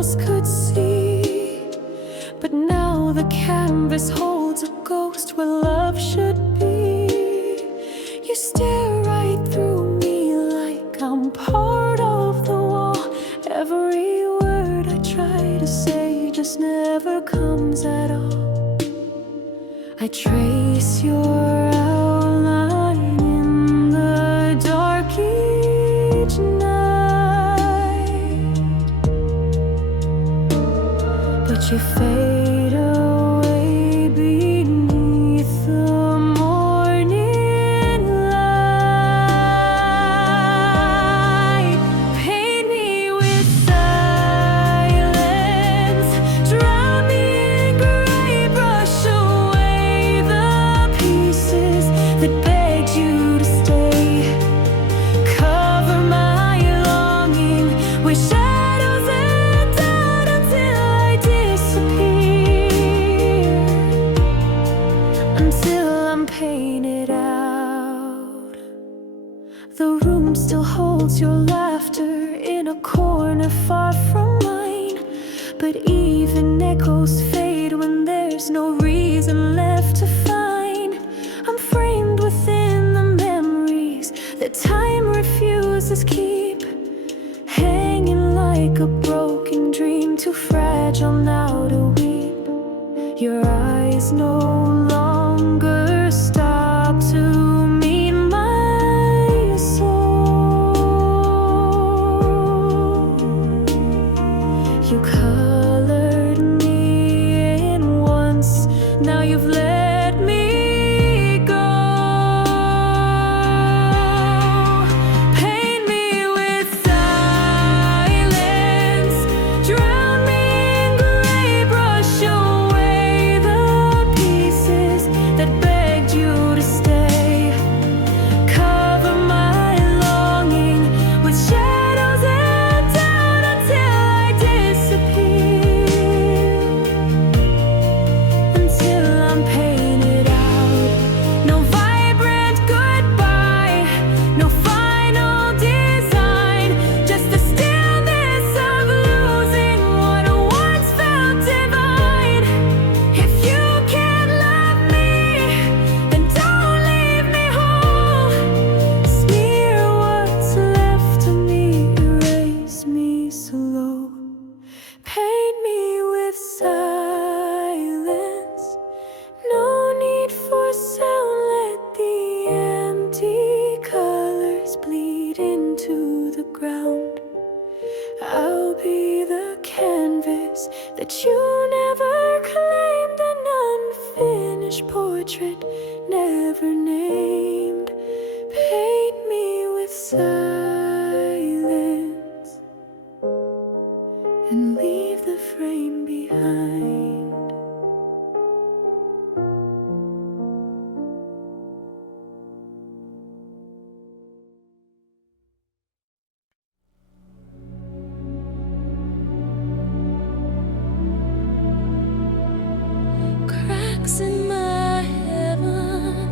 else could see. But now the canvas holds a ghost where love should be. You stare right through me like I'm part of the wall. Every word I try to say just never comes at all. I trace your outline in the dark each night, but you fade away beneath the morning light. Paint me with silence, drown me in gray, brush away the pieces that begged you to stay. Cover my longing with shadows and doubt until I disappear, until I'm painted out. The room still holds your laughter in a corner far from mine, but even echoes fade when there's no reason left to find. I'm framed within the memories that time refuses keep, hanging like a broken dream, too fragile now to weep. Your eyes no longer stop to meet my soul. You colored me in once, now you've let me go. Paint me with silence, drown me in gray, brush away the pieces that begged you to stay. Cover my longing with shadows and doubt until I disappear, until I'm painted out. No vibrant goodbye, no final design, just the stillness of losing what once felt divine. If you can't love me, then don't leave me whole. Smear what's left of me, erase me slow. Paint me with silence, no need for sound, let the empty colors bleed into the ground. I'll be the canvas that you never claimed, an unfinished portrait never named. Paint me with silence and leave the frame behind. Cracks in my heaven,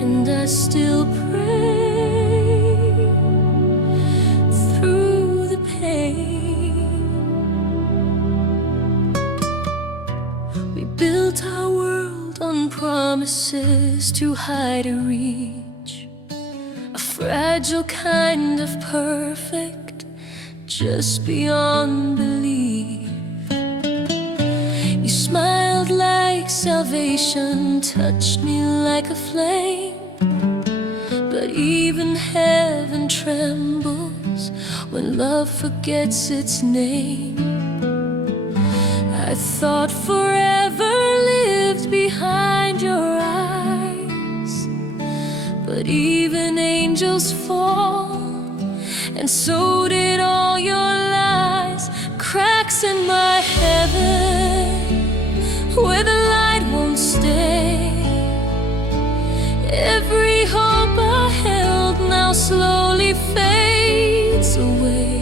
and I still pray through the pain. We built our world on promises too high to reach, a fragile kind of perfect just beyond belief. You smiled like salvation, touched me like a flame, but even heaven trembles when love forgets its name. I thought forever lived behind your eyes, but even angels fall, and so did all your lies. Cracks in my heaven where the light won't stay. Every hope I held now slowly fades away.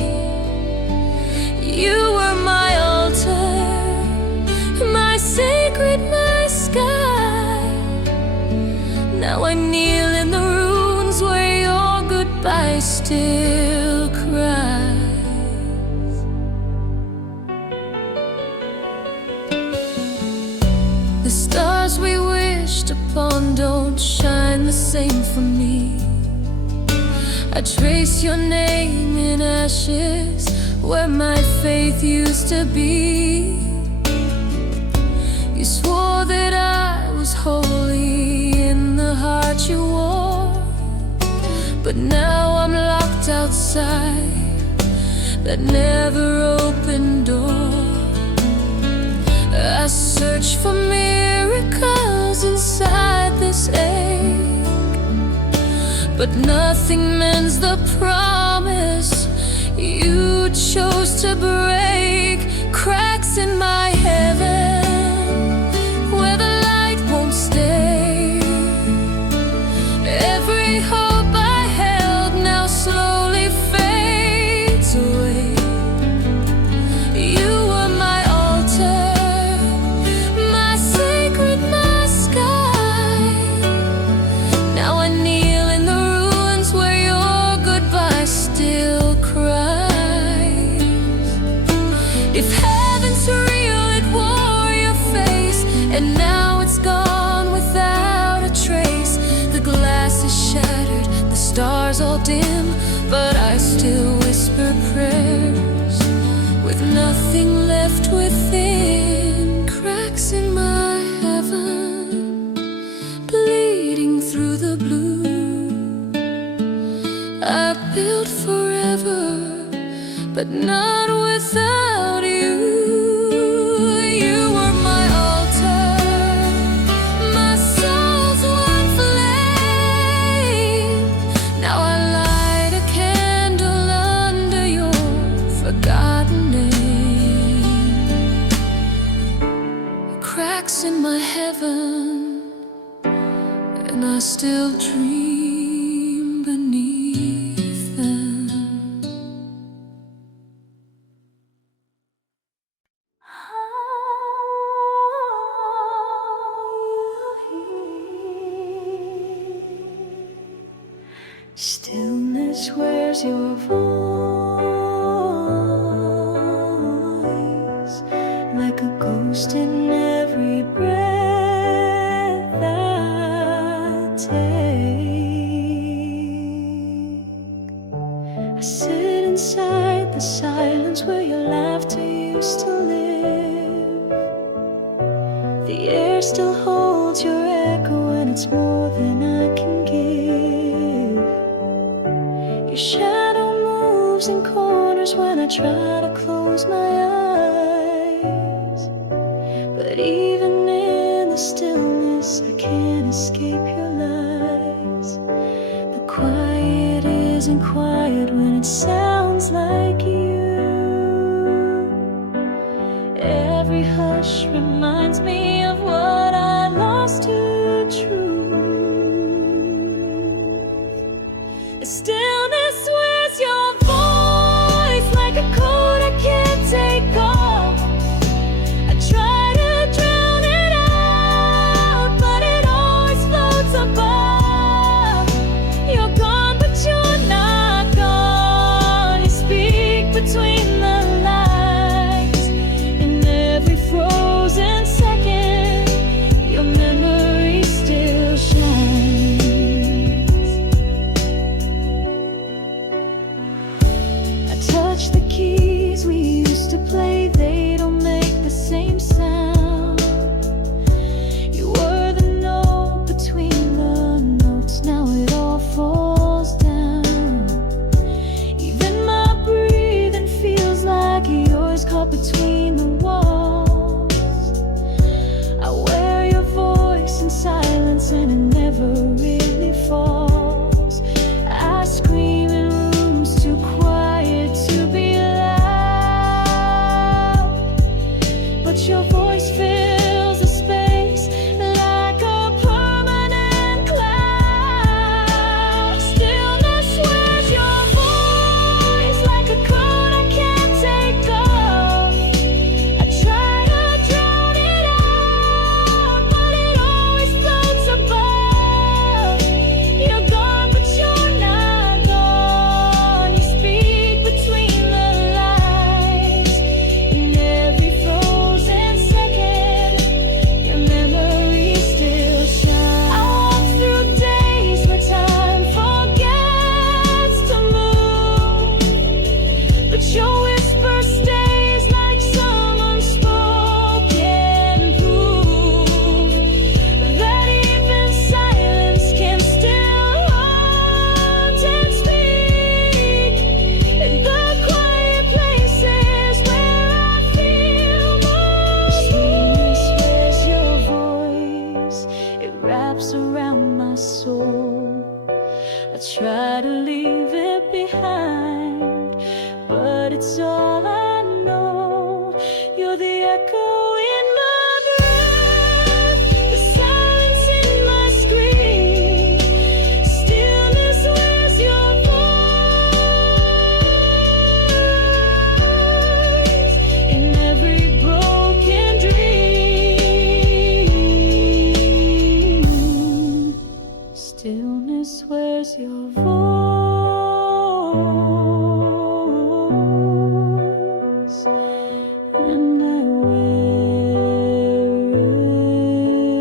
You were my altar, my sacred, my sky. Now I kneel in the ruins where your goodbye still cries. same for me. I trace your name in ashes where my faith used to be. You swore that I was holy in the heart you wore, but now I'm locked outside that never opened door. I search for miracles inside this ache, but nothing mends the promise you chose to break. Cracks in my heaven where the light won't stay. Every hope I held now slowly fades away. You were my altar, my sacred, my sky. Now I kneel in the ruins where your goodbye still cries. If heaven's real, it wore your face, and now it's gone without a trace. The glass is shattered, the stars all dim, but I still whisper prayers with nothing left within. Cracks in my heaven, bleeding through the blue. I built forever, but not without you. You were my altar, my soul's one flame. Now I light a candle under your forgotten name. Cracks in my heaven, and I still dream beneath them. Stillness, where's your voice? Like a ghost in every breath I take. I sit inside the silence where your laughter used to live. The air still holds your echo, and it's more than I can give. Your shadow moves in corners when I try to close my eyes, but even in the stillness I can't escape your lies. The quiet isn't quiet when it sounds like you. Every hush reminds me of what I lost to truth. The stillness, where's your voice? Like a cold I can't take off. I try to drown it out, but it always floats above. You're gone, but you're not gone. You speak but it's all I know. You're the echo in my breath, the silence in my scream. Stillness, where's your voice? In every broken dream. Stillness, where's your voice? And I wear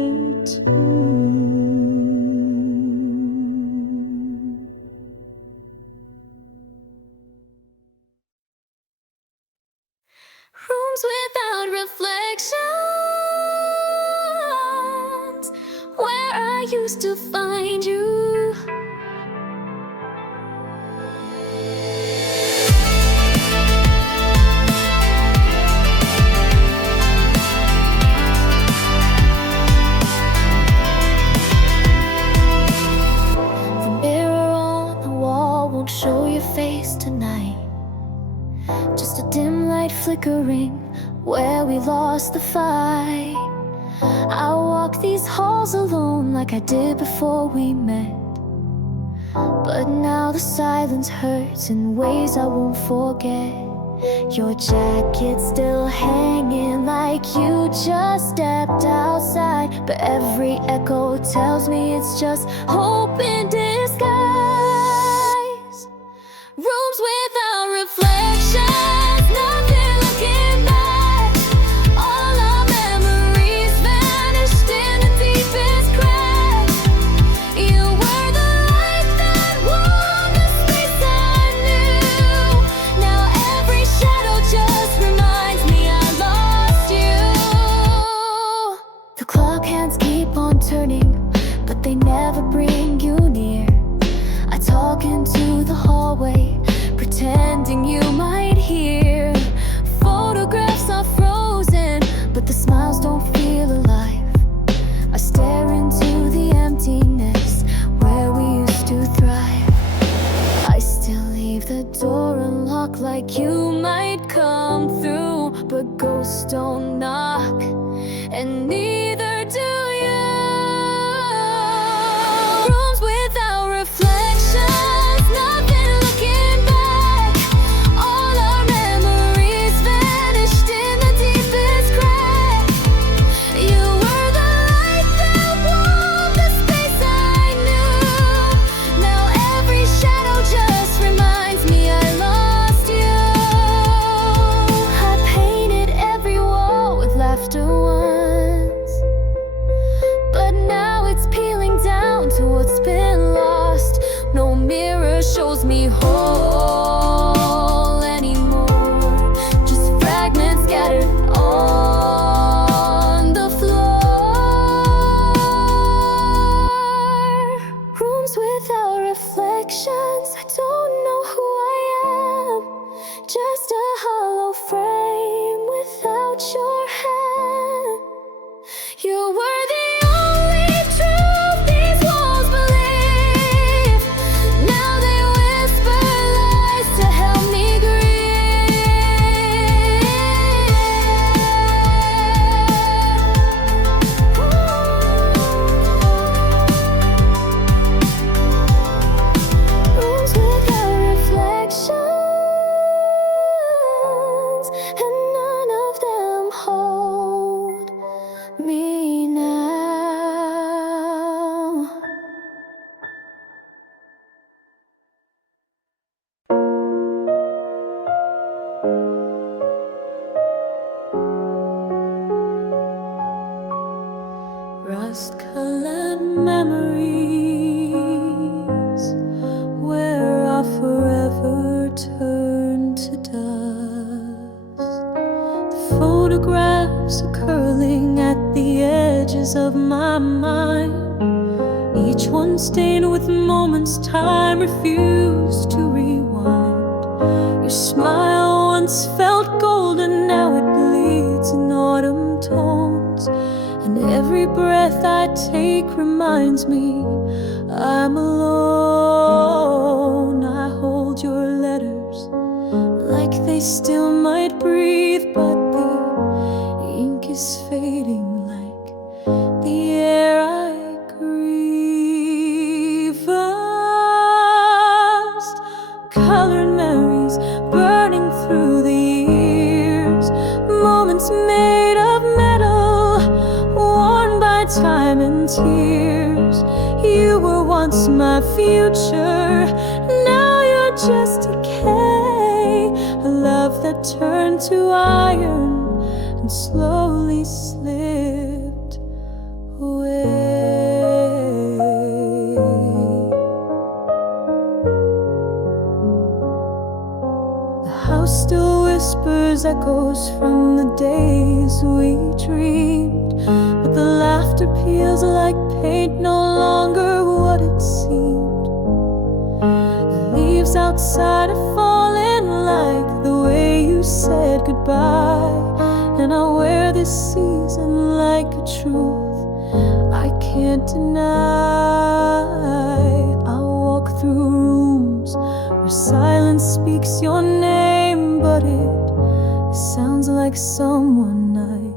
it too. Rooms without reflections, where I used to find you. The mirror on the wall won't show your face tonight. Just a dim light flickering where we lost the fight. I walk these halls alone like I did before we met. But now the silence hurts in ways I won't forget. Your jacket still hanging like you just stepped outside, but every echo tells me it's just hope in disguise. Rooms without reflections, nothing looking back. All our memories vanished in the deepest crack. You were the light that warmed the space I knew. Now every shadow just reminds me I lost you. The clock hands keep on turning, but they never bring you near. I talk into the hallway, pretending you might hear. Photographs are frozen, but the smiles don't feel alive. I stare into the emptiness where we used to thrive. I still leave the door unlocked like you might come through, but ghosts don't knock, and neither do you. Rooms without reflections, nothing looking back. All our memories vanished in the deepest crack. You were the light that warmed the space I knew. Now every shadow just reminds me I lost you. I painted every wall with laughter once, but now it's peeling down to what's been lost. No mirror shows me whole anymore, just fragments scattered on the floor. Rooms without reflections, I don't know who I am. Just a hollow frame without your hand. You were the only truth these walls believe. Now they whisper lies to help me Rooms without reflections, and none of them hold me now. Rust-colored memories where I forever turned to dust. The photographs are curling at the edges of my mind, each one stained with moments time refused to rewind. Your smile once felt golden, now it bleeds in autumn tones. And every breath I take reminds me I'm alone. I hold your letters like they they still might breathe, but the ink is fading like the air I grieve. Vast colored memories burning through the years, moments made of metal, worn by time and tears. You were once my future, now you're just decay, a love that turned to iron and slowly slipped away. The house still whispers echoes from the days we dreamed, but the laughter peels like paint, no longer what it seemed. The leaves outside are falling like the way you said goodbye, and I wear this season like a truth I can't deny. I'll walk through rooms where silence speaks your name, but it sounds like someone I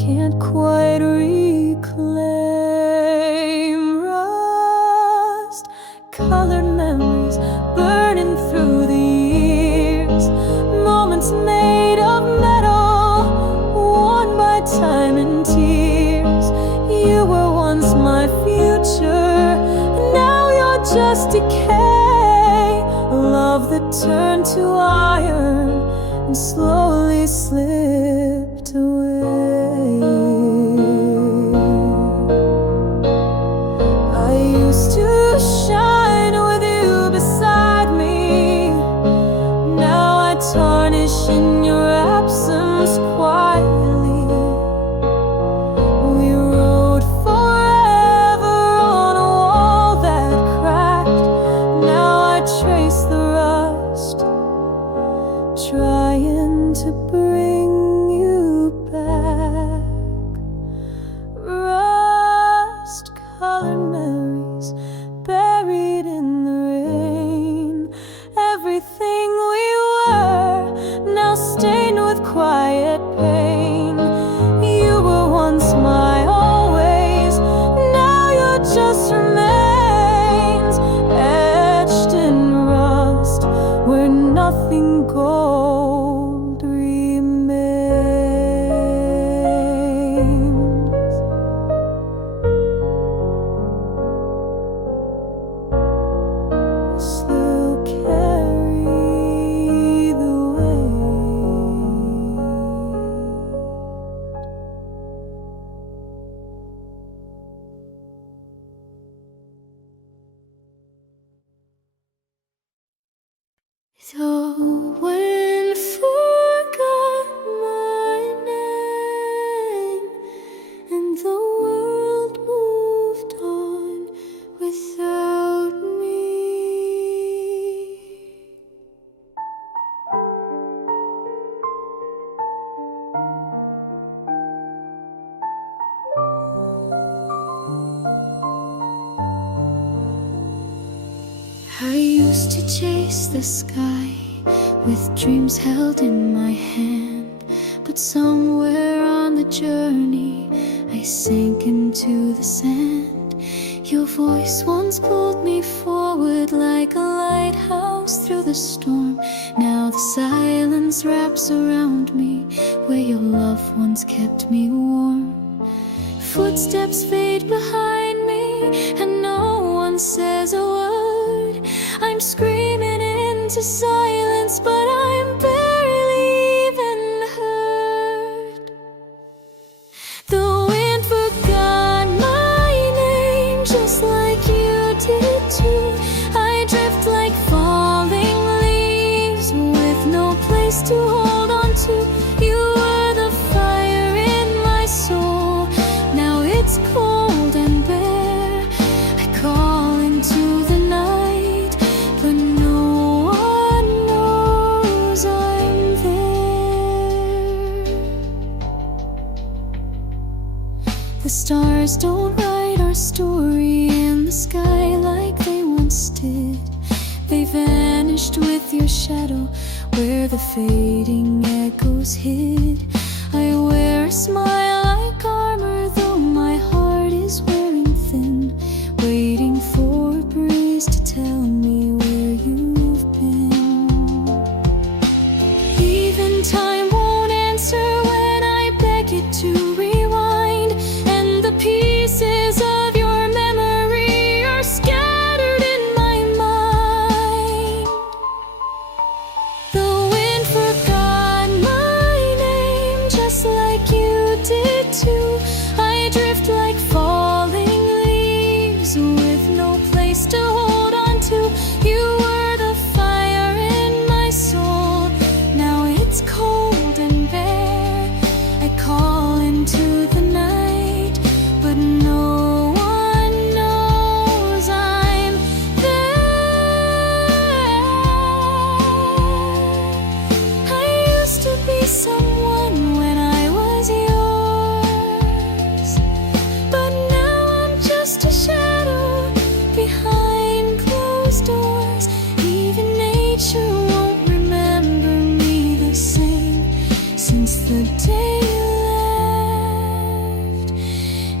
can't quite reclaim. Rust colored memories burning through the years, moments made of metal, worn by time and tears. You were once my future, now you're just decay, a love that turned to iron and slowly slipped away. I used to shine with you beside me, now I tarnish in your absence quietly. We wrote forever on a wall that cracked, now I trace the rust, trying to bring you back. Rust-colored memories buried in the rain, everything we were now stained with quiet pain. You were once my always, now you're just remains, etched in rust where nothing gold remains. Still carry the weight. The wind forgot my name, and the world moved on without me. I used to chase the sky with dreams held in my hand, but somewhere on the journey I sank into the sand. Your voice once pulled me forward like a lighthouse through the storm. Now the silence wraps around me where your love once kept me warm. Footsteps fade behind me and no one says a word. I'm screaming into silence, but I'm barely even heard. The wind forgot my name just like you did too. I drift like falling leaves with no place to hold on to. You were the fire in my soul, now it's cold and bare. I call into the night, but no one knows I'm there. The stars don't write our story in the sky like they once did. They vanished with your shadow where the fading echoes hid. I wear a smile like armor, though my heart is wearing thin, waiting for a breeze to tell me where you've been. Even time won't answer when I beg it to rewind, and the pieces of your memory are scattered in my mind. The wind forgot my name, just like you did too. I drift like falling leaves with no place to hold on to. You were the fire in my soul, now it's cold and bare. I call into the night, but no one knows I'm there. I used to be someone when I was yours, but now I'm just a shadow behind closed doors. Even nature won't remember me the same since the day you left,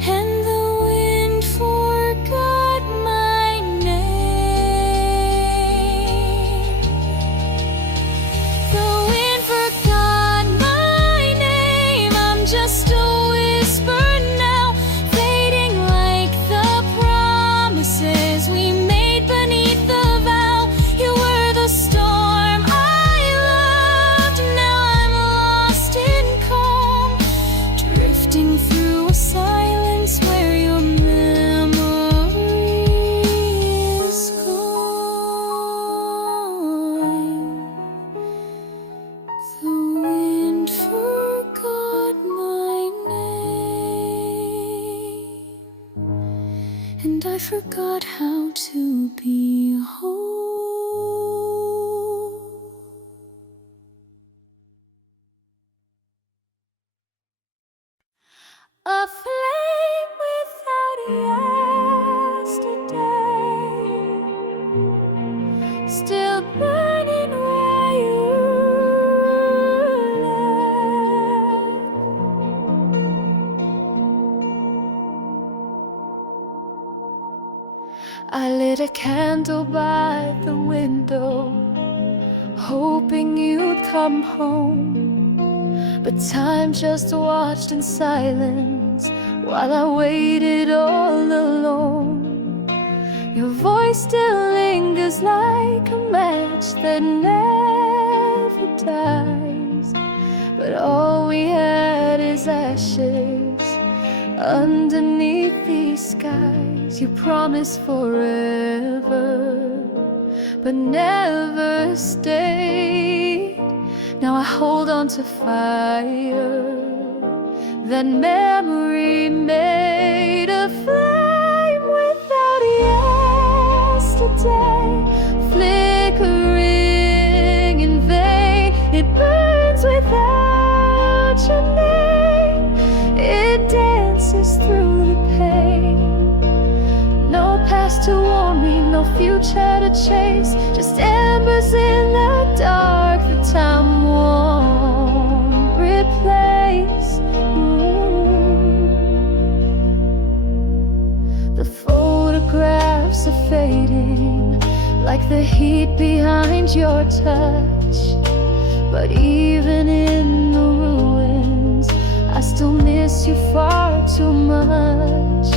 and the wind forgot my name. The wind forgot my name. I'm just a whisper now, fading like the promises we made beneath the vow. You were the storm I loved, now I'm lost in calm, drifting through a silence where your memory is gone. The wind forgot my name, and I forgot how to be whole. A flame without yesterday, still burning where you left. I lit a candle by the window, hoping you'd come home, but time just watched in silence while I waited all alone. Your voice still lingers like a match that never dies, but all we had is ashes underneath these skies. You promised forever, but never stayed. Now I hold on to fire that memory made, a flame without yesterday, flickering in vain. It burns without your name, it dances through the pain. No past to warn me, no future to chase, just embers in the dark that time won't replace. The photographs are fading like the heat behind your touch, but even in the ruins I still miss you far too much.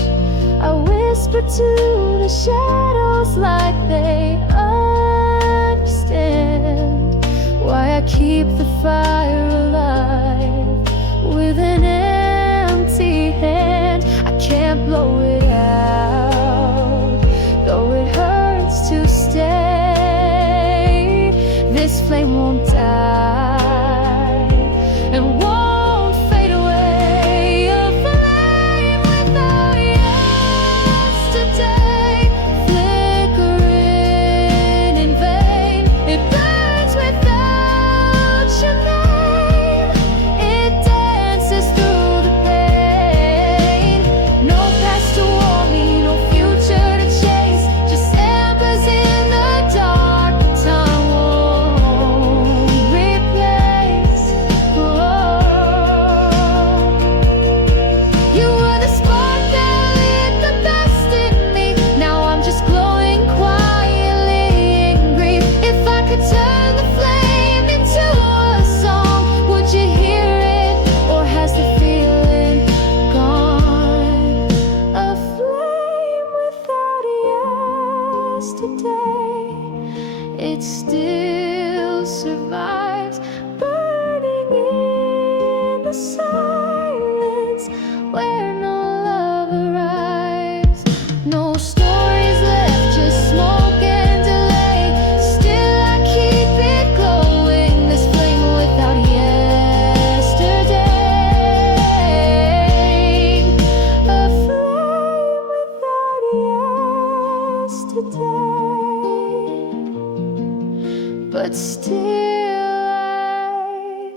I whisper to the shadows like they understand why I keep the fire alive with an empty hand. I can't blow it out, though it hurts to stay. This flame won't die and won't fade away. A flame without yesterday, flickering in vain. It burns without your name, it dances through the pain. No past to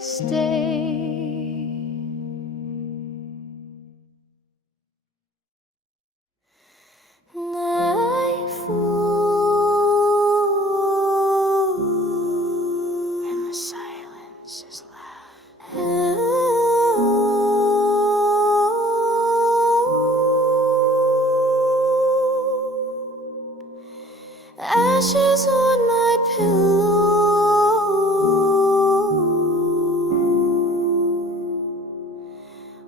stay. And the silence is loud. Ashes on my pillow,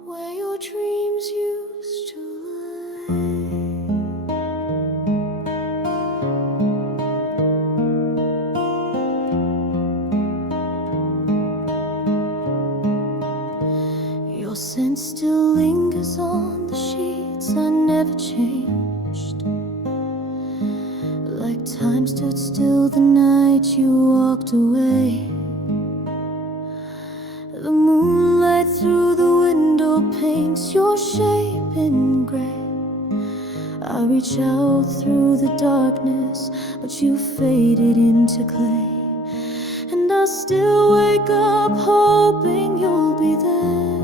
where your dreams used to lie. Your scent still lingers on the sheets. I never changed. Like time stood still the night you walked away. The moonlight through the window paints your shape in gray. I reach out through the darkness, but you faded into clay. And I still wake up hoping you'll be there,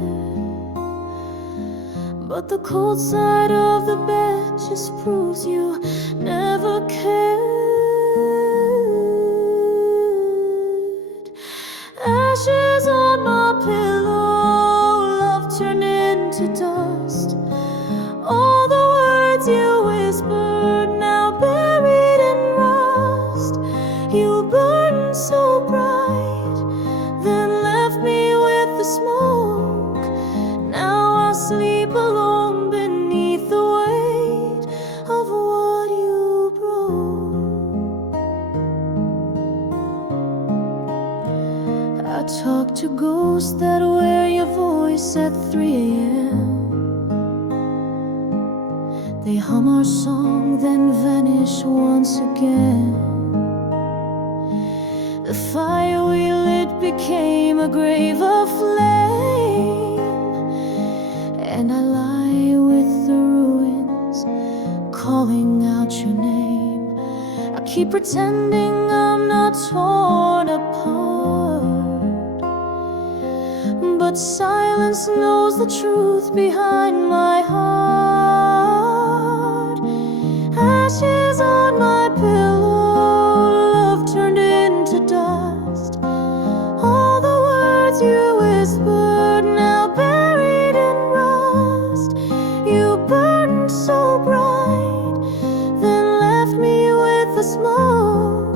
but the cold side of the bed just proves you never cared. Ashes on my pillow, love turned into dust. All the words you whispered, now buried in rust. You burned so bright, then left me with the smoke. Now I sleep alone beneath the weight of what you broke. I talk to ghosts that wear your voice at 3 a.m. They hum our song, then vanish once again. The fire we lit became a grave of flame, and I lie with the ruins, calling out your name. I keep pretending I'm not torn apart, but silence knows the truth behind my heart. Ashes on my pillow, love turned into dust. All the words you whispered, now buried in rust. You burned so bright, then left me with the smoke.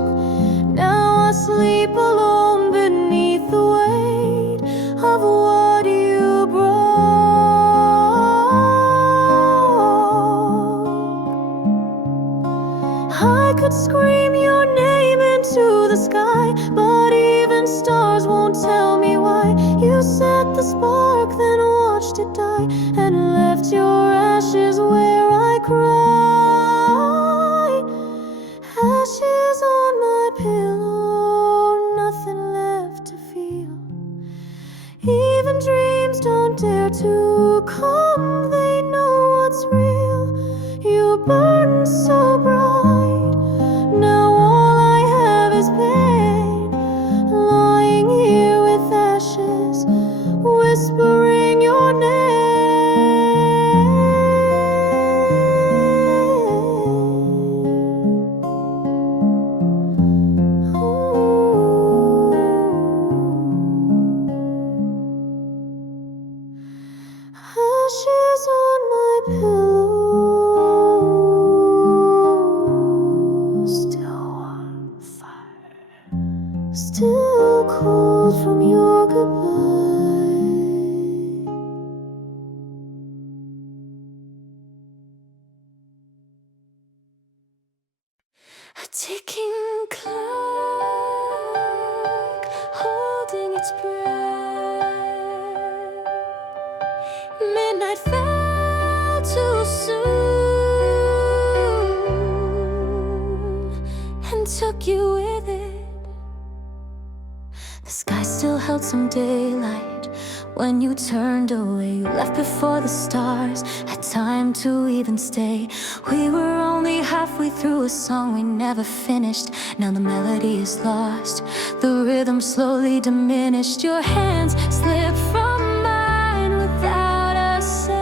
Now I sleep alone beneath the weight of what you broke. I could scream your name into the sky, but even stars won't tell me why. You set the spark, then watched it die, and left your ashes where I cry. Ashes on my pillow, nothing left to feel. Even dreams don't dare to come, they know what's real. You burn so bright, now all I have is pain. Lying here with ashes, whispering your name. Ashes on my pillow, still on fire, still cold from your goodbye. A ticking clock, holding its breath. Midnight fell too soon and took you with it. The sky still held some daylight When you turned away, you left before the stars had time to even stay. We were only halfway through a song we never finished. Now the melody is lost, the rhythm slowly diminished. Your hands slipped from mine without a sound,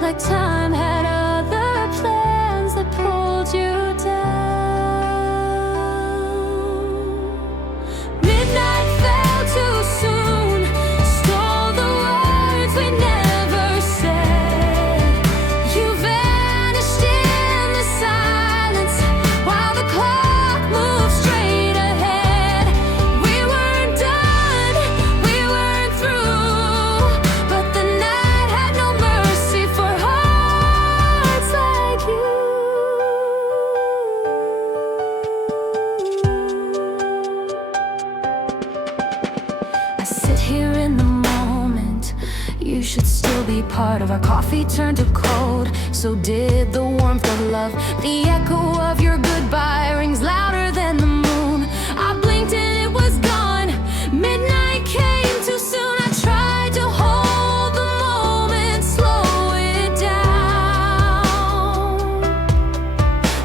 like time had other plans that pulled you down. Midnight fell too soon, stole the words we never said. You vanished in the silence while the clock moved straight ahead. We weren't done, we weren't through, but the night had no mercy for hearts like you. I sit here in the moment, you should still be part of. Our coffee turned to cold, so did the warmth of love. The echo of your goodbye rings louder than the moon. I blinked and it was gone. Midnight came too soon. I tried to hold the moment, slow it down,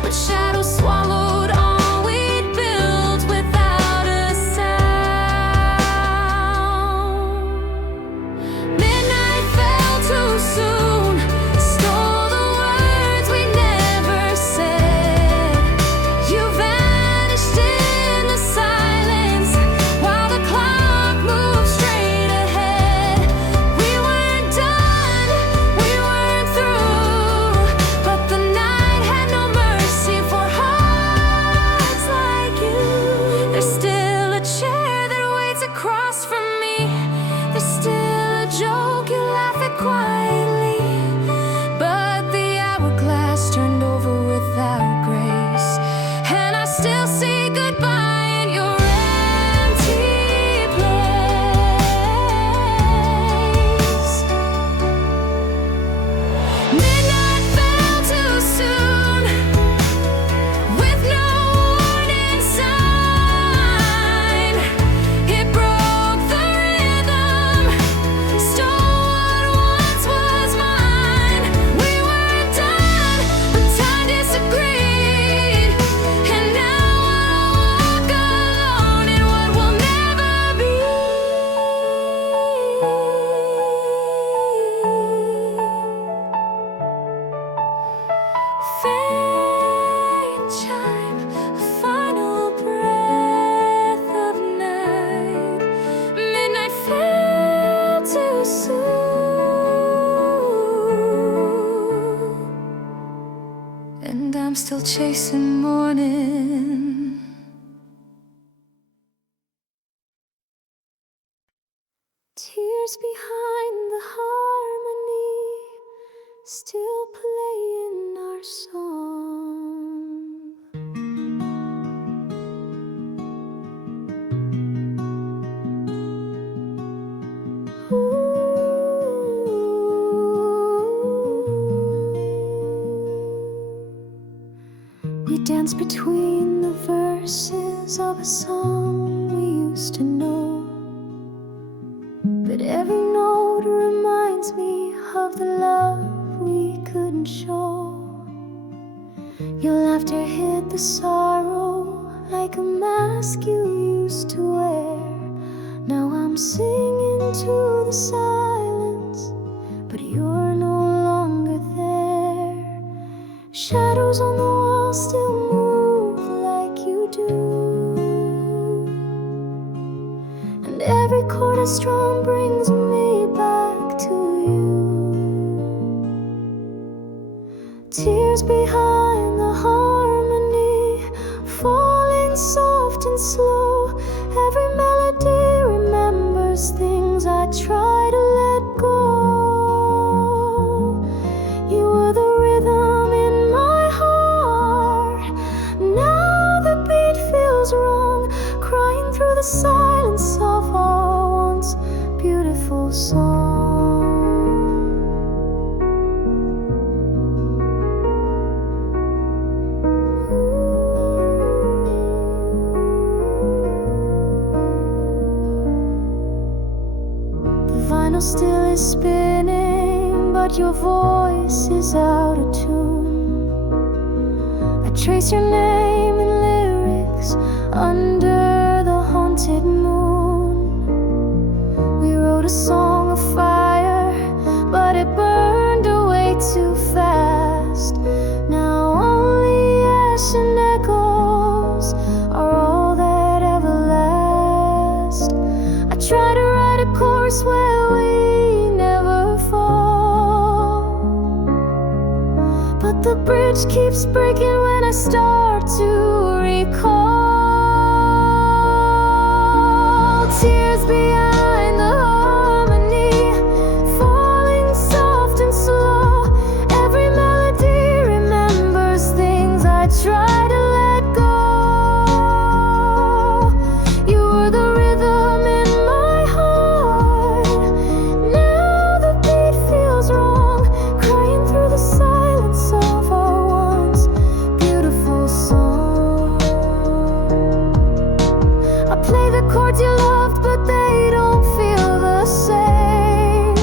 but shadows swallowed all we'd built without a sound. Midnight fell too soon, stole the words we never said. You vanished in the silence while the clock moved straight ahead. We weren't done, we weren't through, but the night had no mercy for hearts like you. There's still a chair that waits across from me. There's still a joke you laugh at quietly, but the hourglass turned over without grace, and I still say goodbye in your empty place. Midnight fell too soon, with no warning sign. It broke the rhythm, stole what once was mine. We weren't done, but time disagreed, and now I walk alone in what will never be. Faint chime, a final breath of night. Midnight fell too soon, and I'm still chasing morning. Tears behind the harmony, still playing our song. We dance between the verses of a song we used to know, but every note reminds me of the love we couldn't show. Your laughter hid the sorrow like a mask you used to wear. Now I'm singing to the silence, but you're no longer there. Shadows on the wall still move like you do, and every chord I strum brings me back to you. Tears behind the harmony, falling soft and slow. Every melody remembers things I try to let go. You were the rhythm in my heart. Now the beat feels wrong, crying through the silence of our once beautiful song. piano still is spinning, but your voice is out of tune. I trace your name in lyrics under the haunted moon. We wrote a song of fire, but it burned away too fast. Now only ash and echoes are all that ever last. I try to write a chorus where we never fall, but the bridge keeps breaking when I start to recall. Tears behind the harmony, falling soft and slow. Every melody remembers things I try to let go. You were the rhythm in my heart. Now the beat feels wrong, crying through the silence of our once beautiful song. I play the chords you loved, but they don't feel the same.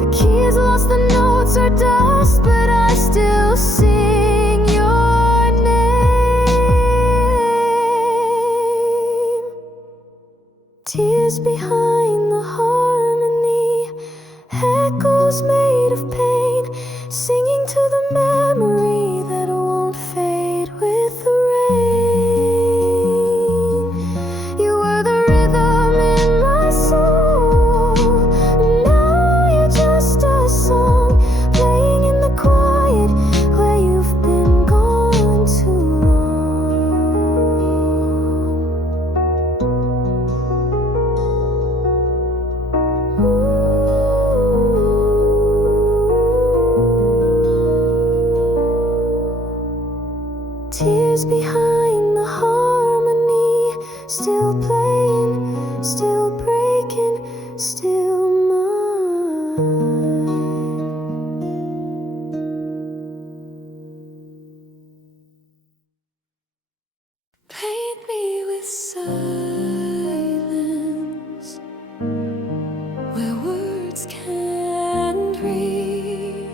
The key is lost, the notes are dust, but I still sing your name. Tears behind the harmony, echoes made of pain, singing to the memory that won't fade with the rain. You were the rhythm in my soul. Now you're just a song playing in the quiet where you've been gone too long. Tears behind the harmony, still playing, still breaking, still mine. Paint me with silence where words can't reach.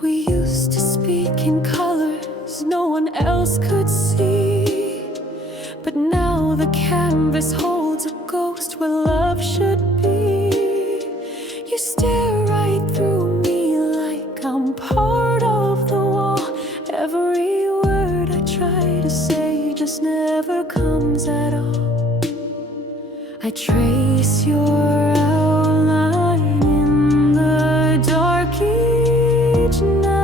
We used to speak in colors no one else could see, but now the canvas holds a ghost where love should be. You stare right through me like I'm part of the wall. Every word I try to say just never comes at all. I trace your outline in the dark each night,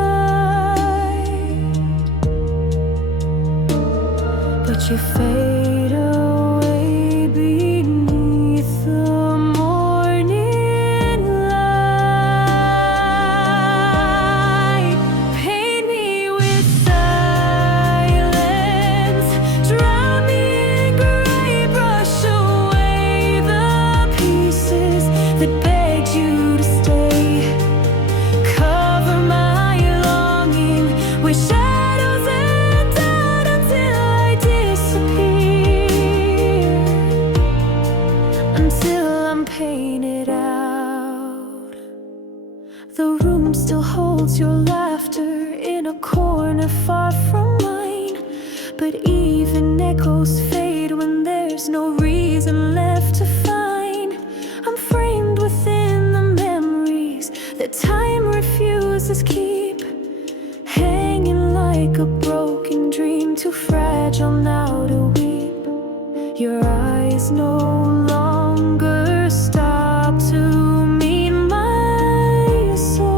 but you fade away beneath the morning light. Paint me with silence, drown me in gray, brush away the pieces that begged you to stay. Cover my longing with shadows and doubt until I disappear, until I'm painted out. The room still holds your laughter in a corner far from mine, but even echoes fade when there's no reason left to find. I'm framed within the memories that time refuses keep, hanging like a broken dream, too fragile now to weep. Your eyes no longer stop to meet my soul.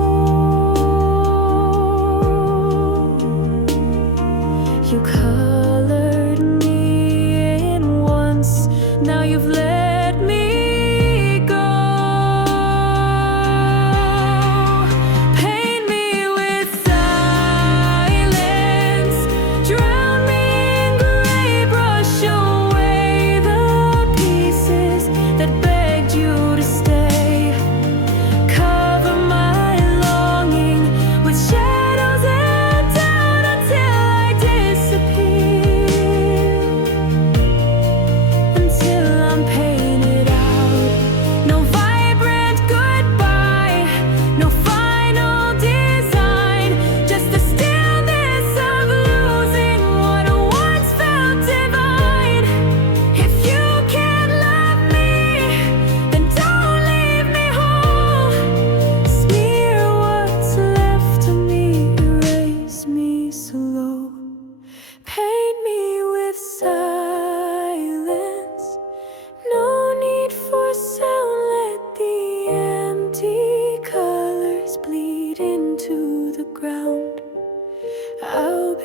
You colored me in once, now you've let me go. Paint me with silence, drown me in gray, brush away the pieces that begged you to stay. Cover my longing with shadows and doubt until I disappear.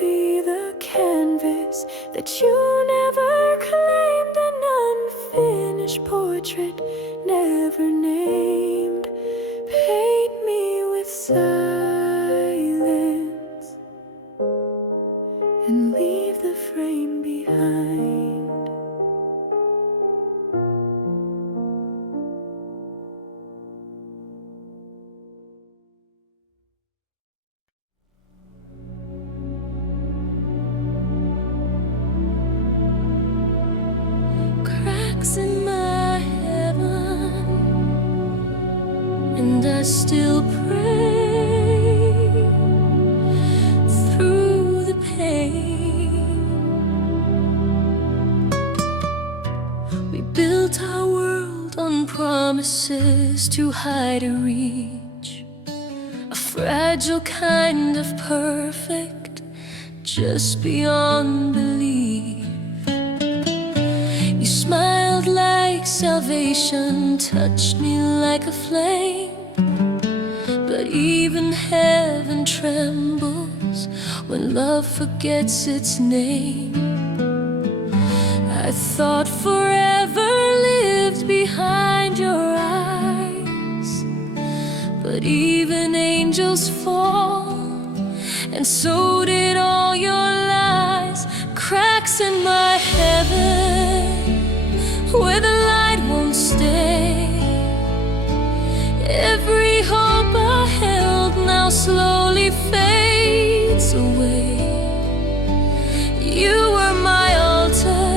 be the canvas that you never claimed, an unfinished portrait never named. Paint me with silence and leave the frame behind. Cracks in my heaven, and I still pray through the pain. We built our world on promises too high to reach, a fragile kind of perfect just beyond belief. You smiled like salvation, touched me like a flame, but even heaven trembles when love forgets its name. I thought forever lived behind your eyes, but even angels fall, and so did all your lies. Cracks in my heaven where the light won't stay. Every hope I held now slowly fades away. You were my altar,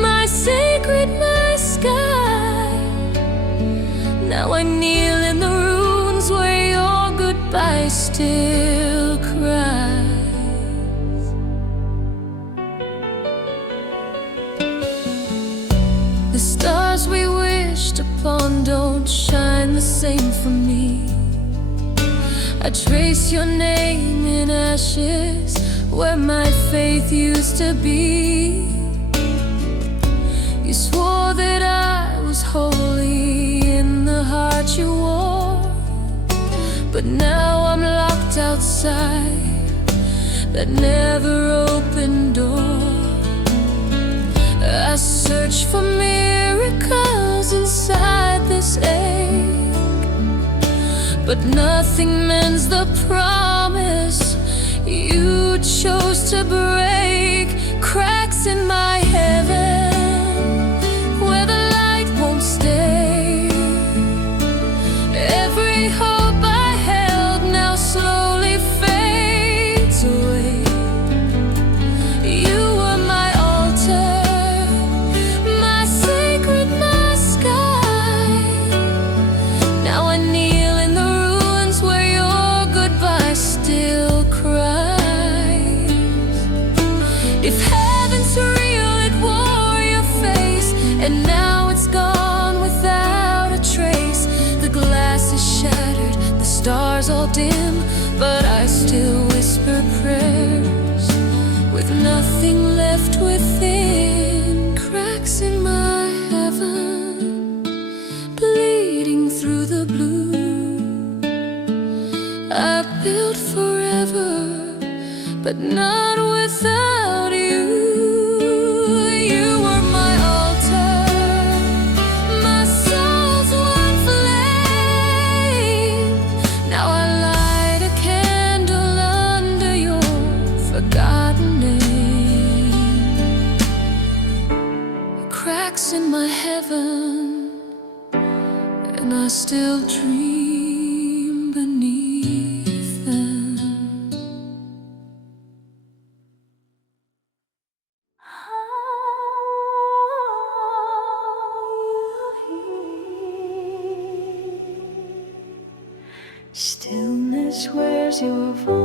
my sacred, my sky. Now I kneel in the ruins where your goodbye still cries. The stars we wished upon don't shine the same for me. I trace your name in ashes where my faith used to be. You swore that I was holy in the heart you wore, but now I'm locked outside that never opened door. I search for miracles inside this ache, but nothing mends the promise you chose to break. Cracks in my heaven where the light won't stay. Every hope I held now slowly fades away. You were my altar, my sacred, my sky. Now I kneel in the ruins where your goodbye still cries. If heaven's real, it wore your face, and now it's gone without a trace. The glass is shattered, the stars all dim, but I still whisper prayers with nothing left within. Cracks in my heaven, bleeding through the blue. I built forever, but not without you. You were my altar, my soul's one flame. Now I light a candle under your forgotten name. Cracks in my heaven, and I still dream beneath them. Stillness, where's your voice?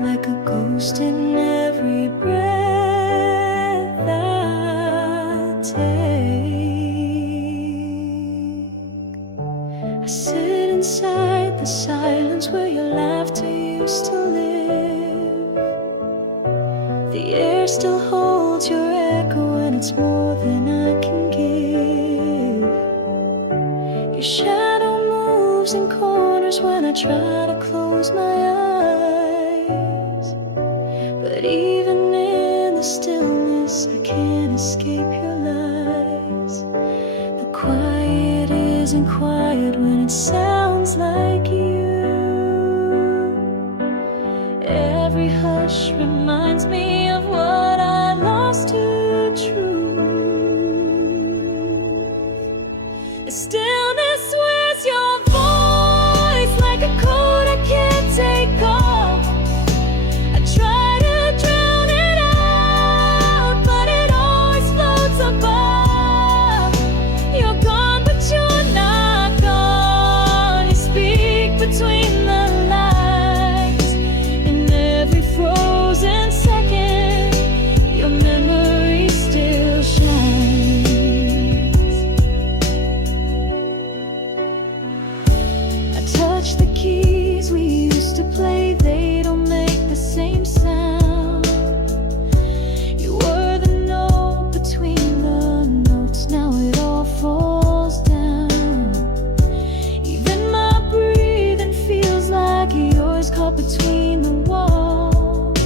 Like a ghost in every breath I take. I sit inside the silence where your laughter used to live. The air still holds your echo, and it's more than I can give. Your shadow moves in corners hurts when I try to close my eyes, but even in the stillness I can't escape your lies. The quiet isn't quiet when it sounds like you. Every hush reminds me of what I lost to truth. The stillness wears your voice like a coat I can't take off. I try to drown it out, but it always floats above. You're gone, but you're not gone. You speak between the lines. In every frozen second, your memory still shines. I touch the keys we used to play, they don't make the same sound. You were the note between the notes, now it all falls down. Even my breathing feels like yours, caught between the walls.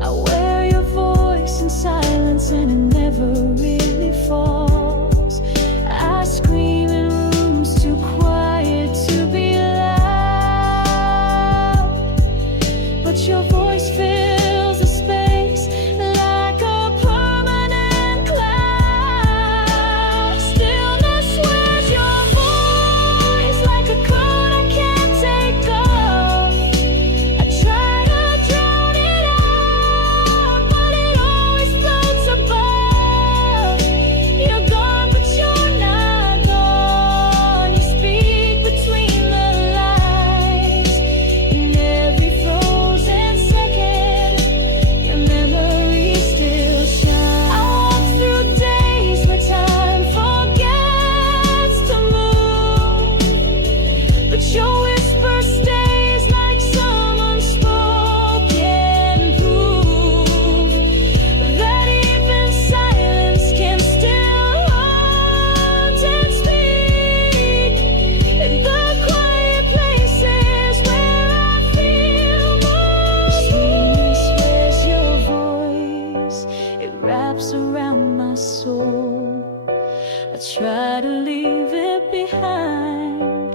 I wear your voice in silence and it never really falls. I scream in rooms too quiet to be loud, but your voice fills the space like a permanent cloud. Stillness wears your voice like a coat I can't take off. I try to drown it out, but it always floats above. You're gone, but you're not gone. You speak between the lines. In every frozen second, your memory still shines. I walk through days where time forgets to move, but your whisper stays like some unspoken proof that even silence can still haunt and speak. In the quiet places where I feel most. Stillness wears your voice, it wraps around my soul. I try to leave it behind,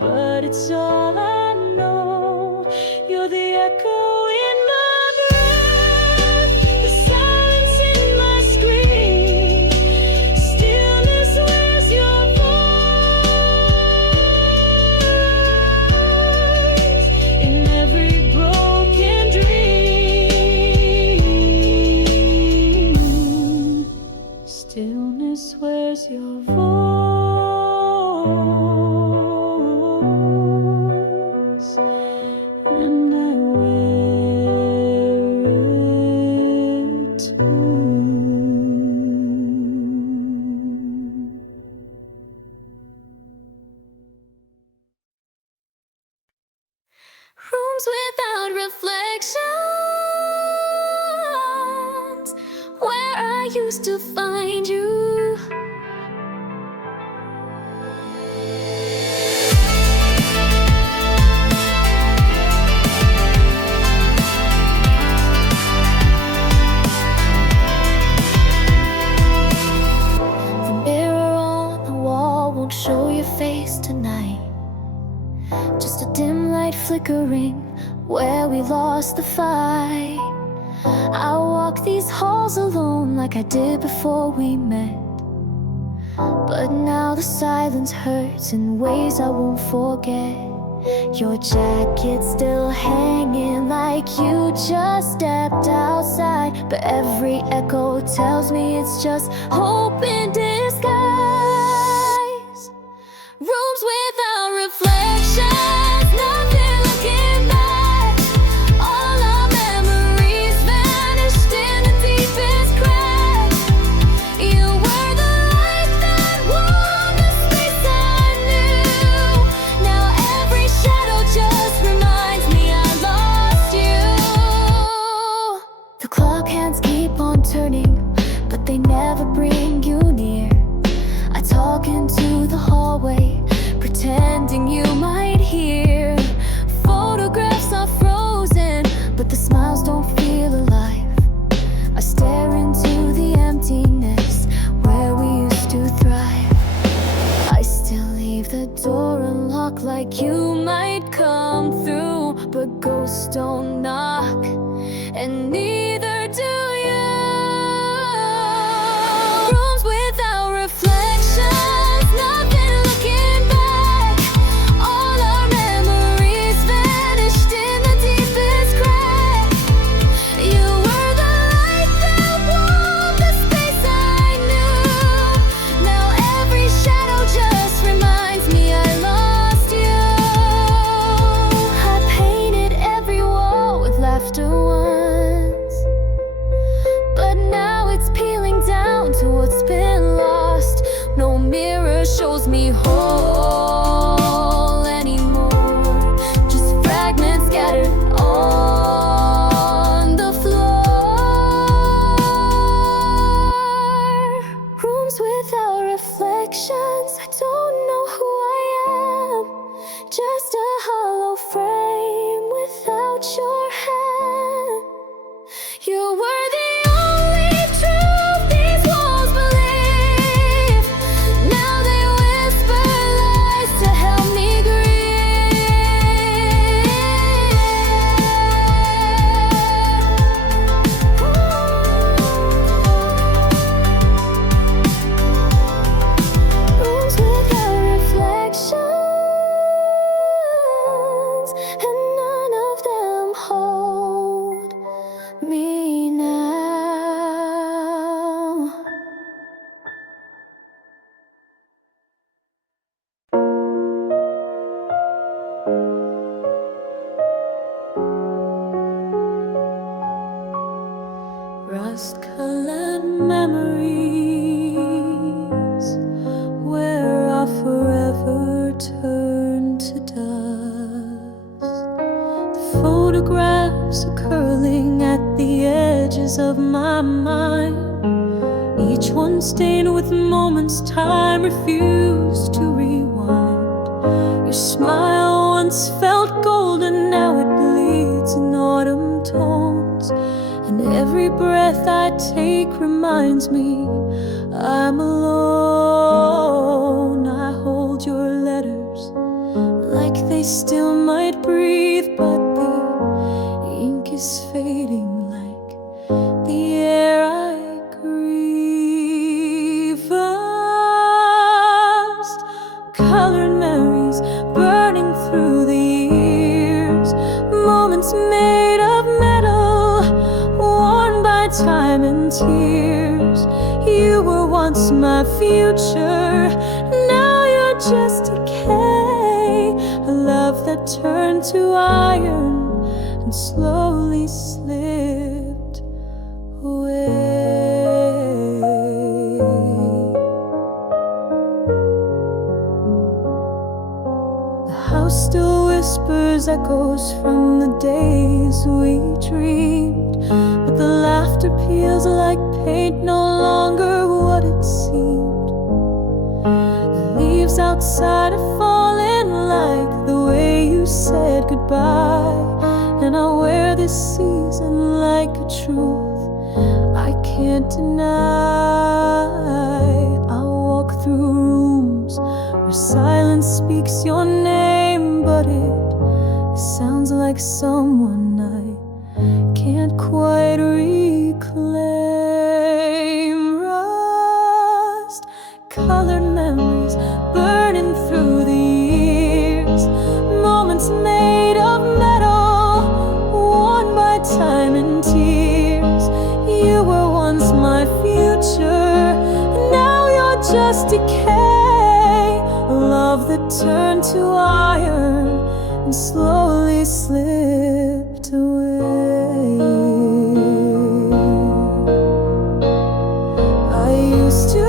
but it's all I know. You're the echo in my breath, the silence in my scream. Stillness wears your voice in every broken dream. Stillness wears your voice, and I wear it too. Rooms without reflections, where I used to find you. The mirror on the wall won't show your face tonight. Just a dim light flickering where we lost the fight. I walk these halls alone like I did before we met, but now the silence hurts in ways I won't forget. Your jacket still hanging like you just stepped outside, but every echo tells me it's just hope in disguise. Rooms without reflections, nothing looking back. All our memories vanished in the deepest cracks. You were the light that warmed the space I knew. Now every shadow just reminds me I lost you. The clock hands keep on turning, but they never bring you near. might come through, but ghosts don't knock, and neither do you. Rooms without reflections, nothing looking back. All our memories vanished in the deepest crack. You were the light that warmed the space I knew. Now every shadow just reminds me I lost you. I painted every wall with laughter once, but now it's peeling down to what's been lost. No mirror shows me whole anymore, just fragments scattered on the floor. Rooms without reflections, I don't know who I am. Just a hollow frame without your hand. You were the only truth these walls believe. Now they whisper lies to help me grieve. Rooms without reflections, and none of them hold me now. Rust-colored memories, where I forever turned to dust. The photographs are curling at the edges of my mind, each one stained with moments time refused to rewind. Your smile once felt golden, now it bleeds in autumn tones, and every breath I take reminds me I'm alone. I hold your letters like they still might breathe, but the ink is fading like the air I grieve. Rust colored memories burning through the years, moments made of metal, worn by time and tears. You were once my future, now you're just decay. A love that turned to iron and slowly slipped away. The house still whispers echoes from the days we dreamed, but the laughter peels like paint, no longer what it seemed. The leaves outside are falling like the way you said goodbye, and I wear this season like a truth I can't deny. I walk through rooms where silence speaks your name, but it sounds like someone I can't quite reclaim. Rust-colored memories burning through the years, moments made of metal, worn by time and tears. You were once my future, now you're just decay. A love that turned to iron and slowly slipped away. I used to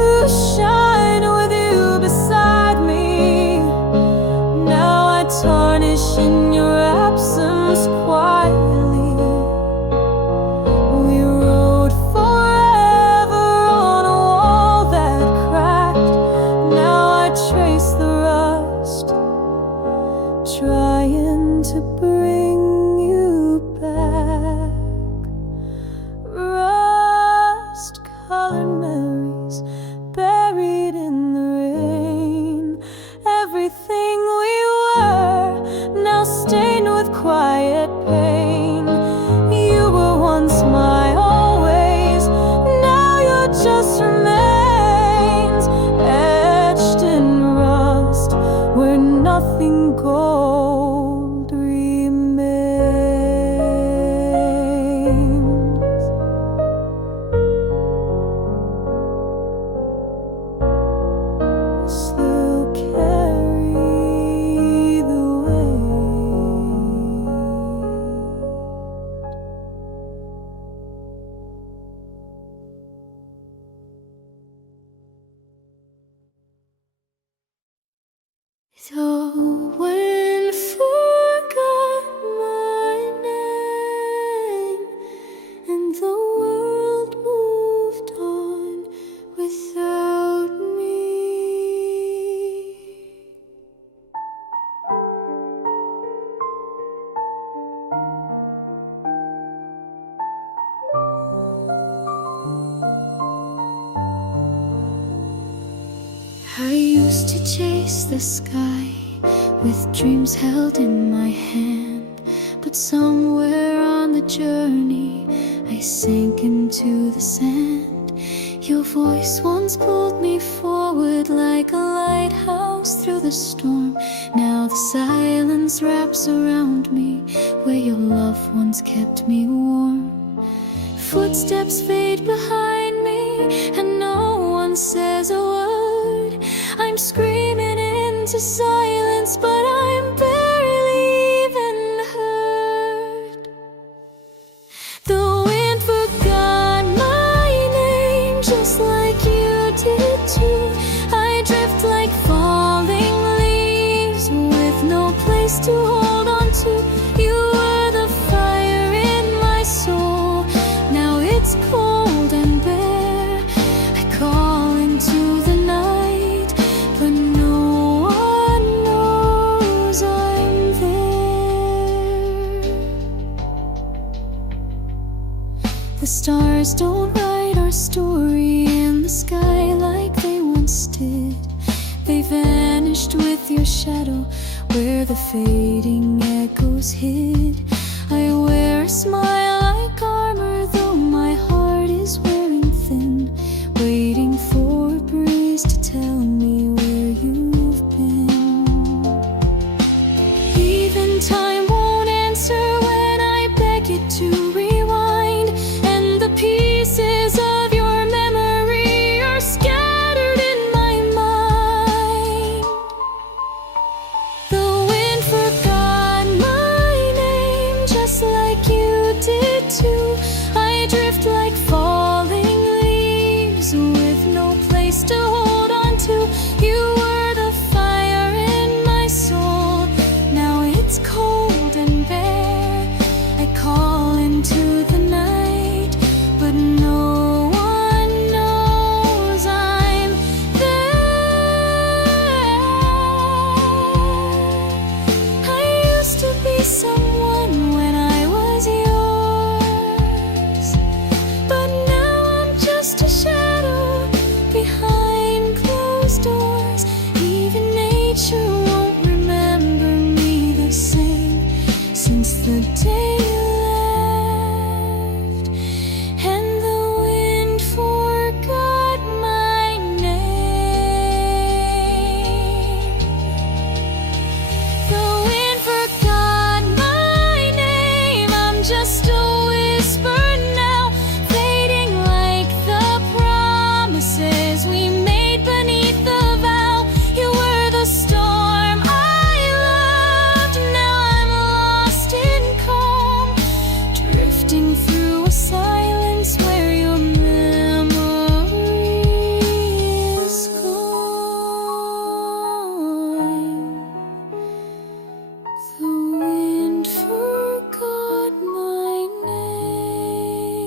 shine with you beside me, now I tarnish in your absence quietly. We wrote forever on a wall that cracked, now I trace the rust, trying to bring you back. Rust-colored memories buried in the rain, everything we were used to chase the sky with dreams held in my hand, but somewhere on the journey I sank into the sand. Your voice once pulled me forward like a lighthouse through the storm. Now the silence wraps around me where your love once kept me warm. Footsteps fade behind me and no one says a word. I'm screaming into silence, but I'm barely even heard. The wind forgot my name just like you did too. I drift like falling leaves with no place to hold on to. You were the fire in my soul. Now it's cold and bare. I call into the night, but no one knows I'm there. The stars don't write our story in the sky like they once did. They vanished with your shadow where the fading echoes hid. I wear a smile like armor, though my heart is wearing thin, waiting for a breeze to tell me where you've been. Even time won't answer when I beg it to rewind, and the pieces of your memory are scattered in my mind. The wind forgot my name just like you did too. I drift like falling leaves with no place to hold on to. You were the fire in my soul. Now it's cold and bare. I call into the night, but no one knows I'm there. I used to be someone when I was yours, but now I'm just a shadow behind closed doors. Even nature won't remember me the same since the day you left, and the wind forgot my name. The wind forgot my name. I'm just a whisper now, fading like the promises we made beneath the vow. You were the storm I loved. Now I'm lost in calm, drifting through a silence where your memory is gone. The wind forgot my name,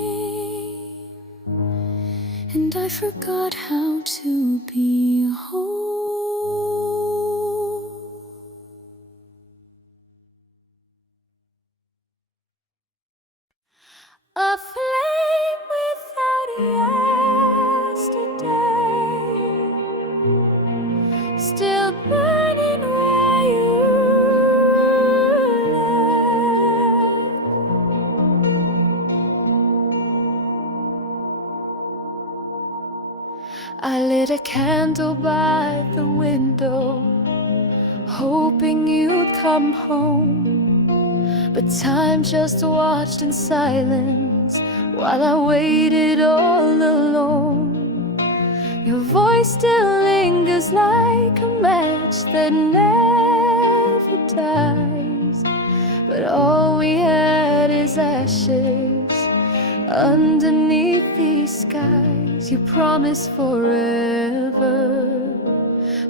and I forgot how to be whole. A flame without yesterday, still burning where you left. I lit a candle by the window, hoping you'd come home. But time just watched in silence while I waited all alone. Your voice still lingers like a match that never dies, but all we had is ashes underneath these skies. You promised forever,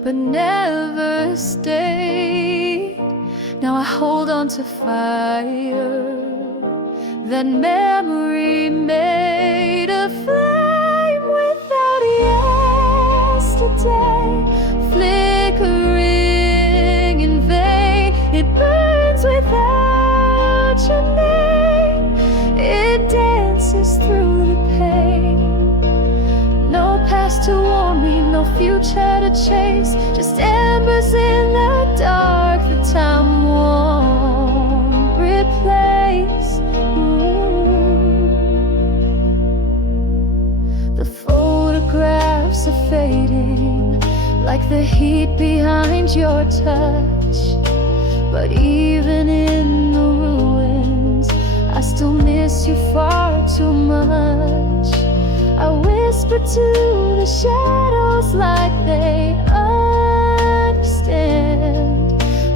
but never stayed. Now I hold on to fire that memory made, a flame without yesterday, flickering in vain. It burns without your name. It dances through the pain. No past to warn me, no no future to chase, just embers in the dark that time won't replace. The photographs are fading like the heat behind your touch, but even in the ruins I still miss you far too much. I whisper to the shadows like they understand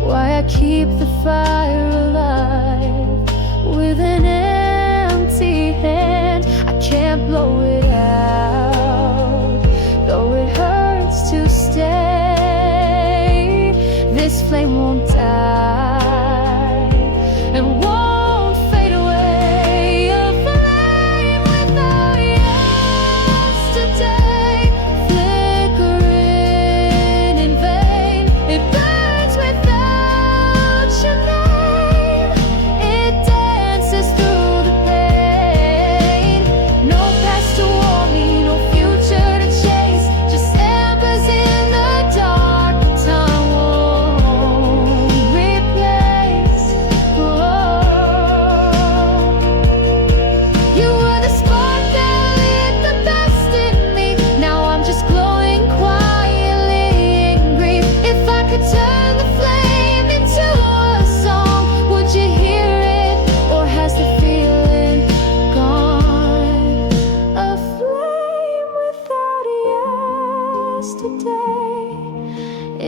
why I keep the fire alive with an empty hand. I can't blow it out, though it hurts to stay. This flame won't die and won't fade away. A flame without yesterday, flickering in vain. It burns without your name. It dances through the pain. No past to warn me, no future to chase, just embers in the dark that time won't replace. You were the spark that lit the best in me. Now I'm just glowing quietly in grief. If I could turn the flame into a song, would you hear it, or has the feeling gone? A flame without yesterday,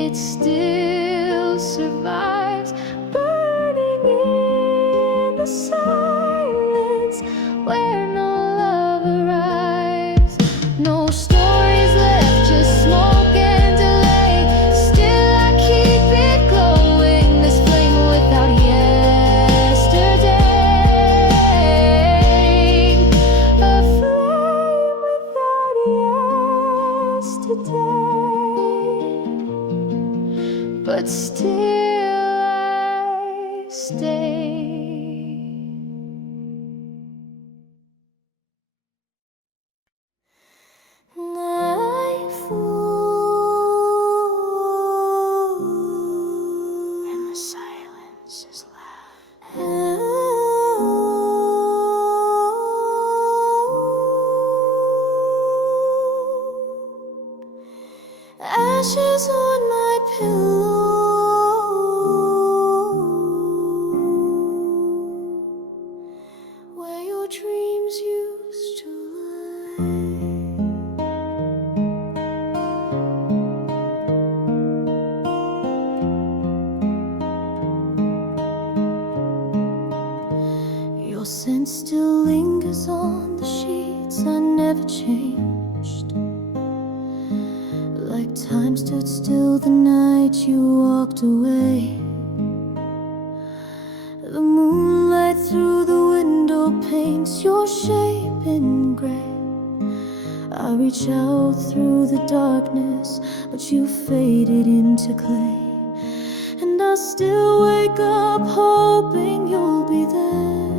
it still survives, burning in the silence where no love arrives. No stories left, just smoke and delay. Still I keep it glowing, this flame without yesterday. A flame without yesterday, but still I stay. And the silence is loud. Ashes on my pillow, where your dreams used to lie. Your scent still lingers on the sheets, I never changed. Like time stood still the night you walked away. The moonlight through the window paints your shape in gray. I reach out through the darkness, but you faded into clay. And I still wake up hoping you'll be there,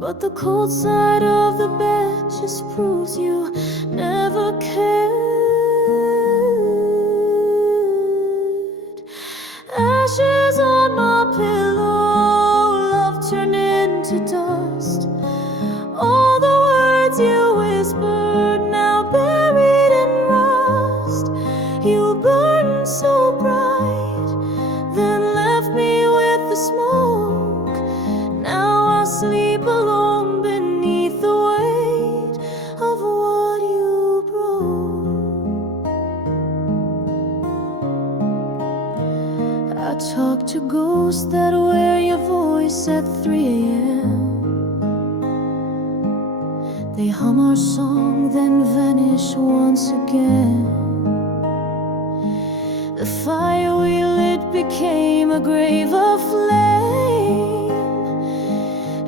but the cold side of the bed just proves you never cared. Ashes on my pillow, love turned into dust. All the words you whispered now buried in rust. You burned so bright, then left me with the smoke. Now I sleep alone beneath the weight of what you broke. I talk to ghosts that wear your voice at 3 a.m. They hum our song, then vanish once again. The fire we lit became a grave of flame,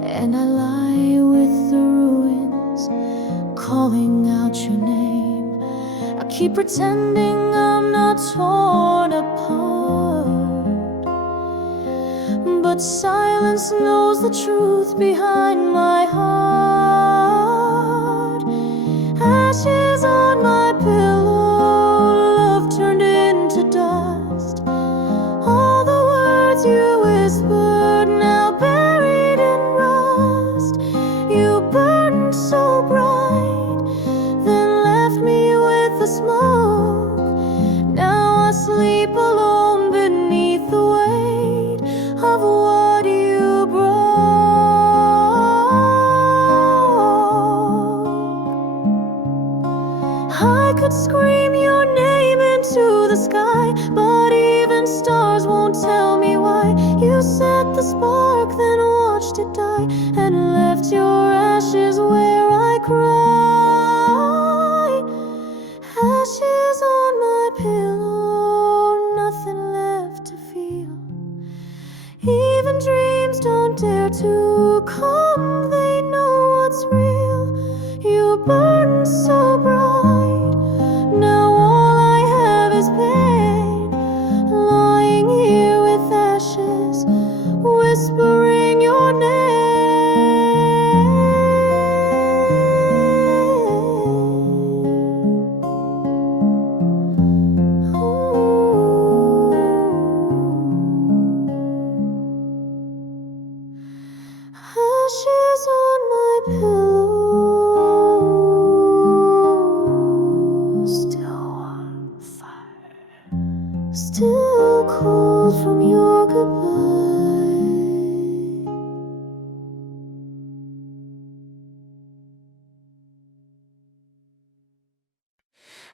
and I lie with the ruins, calling out your name. I keep pretending I'm not torn apart, but silence knows the truth behind my heart. Ashes on my whispered, now buried in rust. You burned so bright, then left me with the smoke. Now I sleep alone beneath the weight of what you broke. I could scream your name into the sky, but even stars won't tell me why. You set the spark, then watched it die, and left your ashes where I cry. Ashes on my pillow, nothing left to feel. Even dreams don't dare to come, they know what's real. You burn so bright, now all I have is pain. Lying here with ashes, whispering your name. Ashes on my pillow, still on fire, still cold from your goodbye.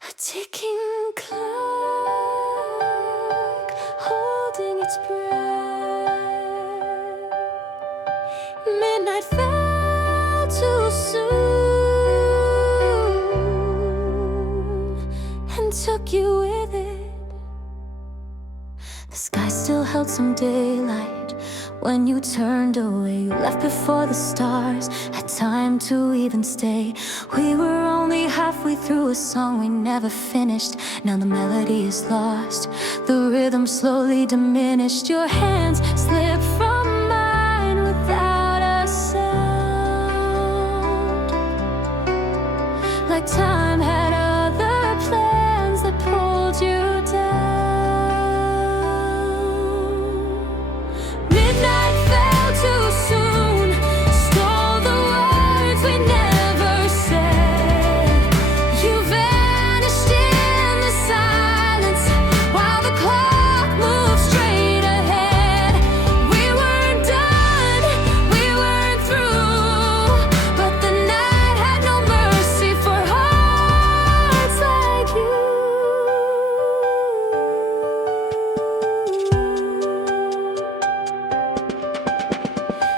A ticking clock, holding its breath. Midnight fell too soon and took you with it. The sky still held some daylight when you turned away. You left before the stars had time to even stay. We were only halfway through a song we never finished. Now the melody is lost, the rhythm slowly diminished. Your hands slipped from mine without a sound, like time had other plans that pulled you down. Midnight fell too soon, stole the words we never said. You vanished in the silence while the clock moved straight ahead. We weren't done, we weren't through, but the night had no mercy for hearts like you.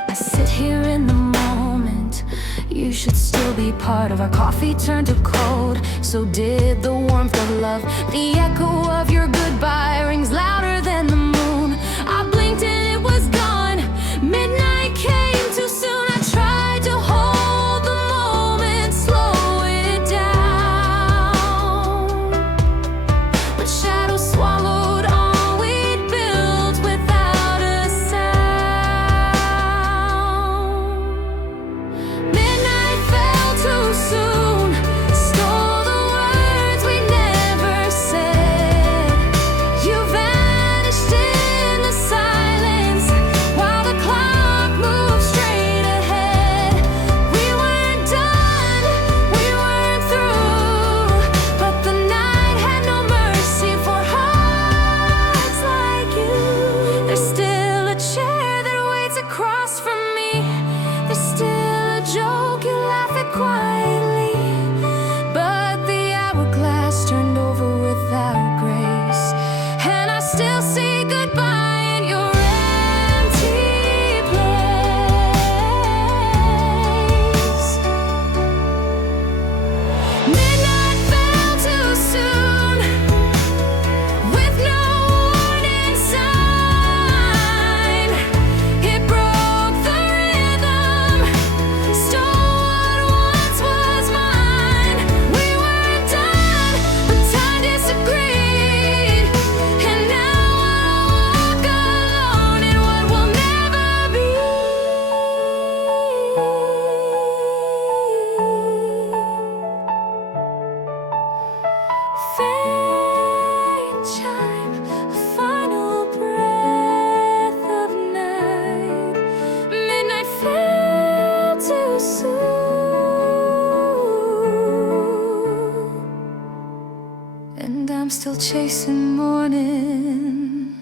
I sit here in the moment, you should still be part of. Our coffee turned to cold, so did the warmth of love. The echo of your goodbye rings louder than the moon. I blinked and it was gone. Midnight came too soon. I tried to hold the moment, slow it down, but shadows swallowed all we'd built without a sound. Midnight fell too soon, stole the words we never said. You vanished in the silence while the clock moved straight ahead. We weren't done, we weren't through, but the night had no mercy for hearts like you. There's still a chair that waits across from me. There's still a joke you laugh at quietly, but the hourglass turned over without grace, and I still say goodbye in your empty place. Midnight fell too soon, with no warning sign. It broke the rhythm, stole what once was still chasing morning.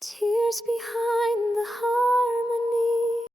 Tears behind the harmony.